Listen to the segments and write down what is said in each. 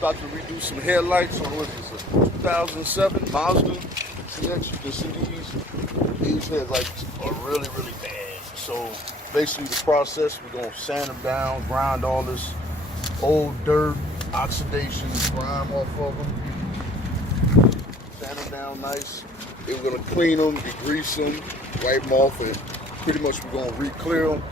about to redo some headlights on, what is this, a 2007 Mazda CX. You can see these headlights are really, really bad. So basically the process, we're gonna sand them down, grind all this old dirt, oxidation, grime off of them, sand them down nice. Then we're gonna clean them, degrease them, wipe them off, and pretty much we're gonna re-clear them.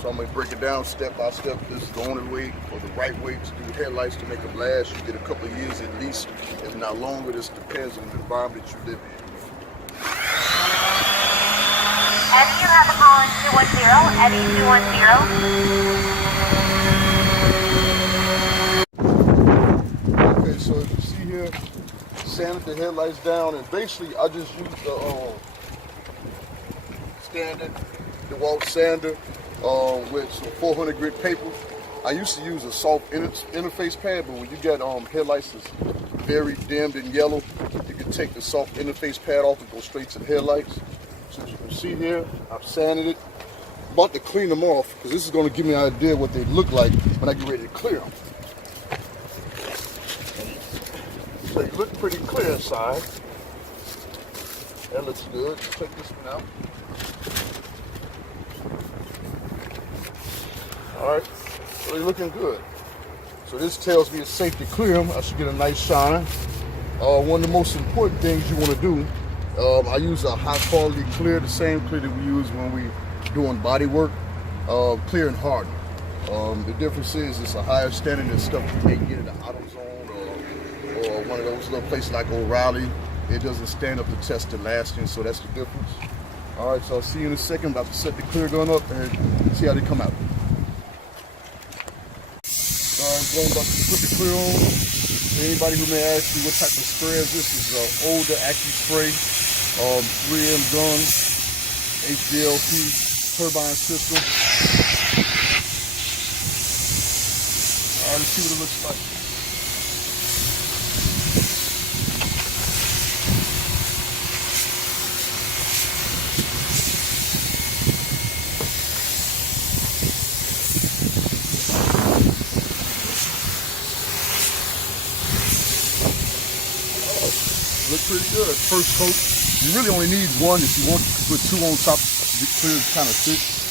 So I'm gonna break it down step by step. This is the only way, or the right way, to do headlights to make them last. You get a couple of years at least, if not longer. This depends on the environment you live in. Eddie, you have a call in 210. Eddie, 210. Okay, so as you see here, sanded the headlights down, and basically I just used the standard DeWalt sander with some 400 grit paper. I used to use a soft interface pad, but when you get headlights that's very dimmed and yellow, you can take the soft interface pad off and go straight to the headlights. So as you can see here, I've sanded it. I'm about to clean them off because this is going to give me an idea what they look like when I get ready to clear them. So they look pretty clear inside. That looks good. Check this one out. Alright, so they're looking good. So this tells me it's safe to clear them. I should get a nice shine. One of the most important things you want to do, I use a high quality clear, the same clear that we use when we doing body work, clear and harden. The difference is it's a higher standard than stuff you may get in the AutoZone or one of those little places like O'Reilly. It doesn't stand up to test of lasting, so that's the difference. Alright, so I'll see you in a second. I'm about to set the clear gun up and see how they come out. I'm about to put the clear on. Anybody who may ask you what type of spray is this, is an older Accu-Spray, 3M gun, HDLP turbine system. Alright, let's see what it looks like. Look pretty good. First coat. You really only need one. If you want, you can put two on top. It clears kind of thick.